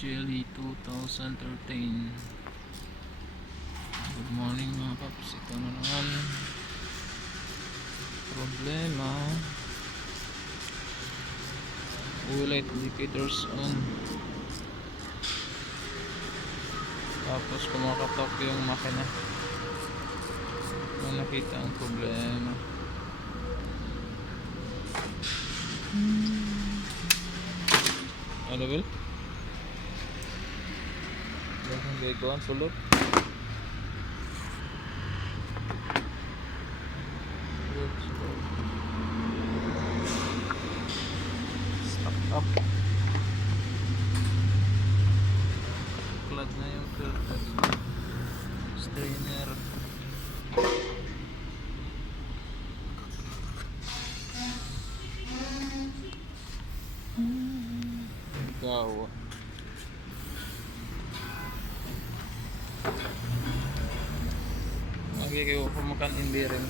Jelly 2013. Good morning mga paps. Ito na naman problema. Light indicators on, tapos kumakatok yung makina. Nung nakita ang problema. Ano ba? Ang gagawin sulot. Stuck up. Clog na yung filter. Strainer. Ikaw. Lagi kayo pemakan bearing.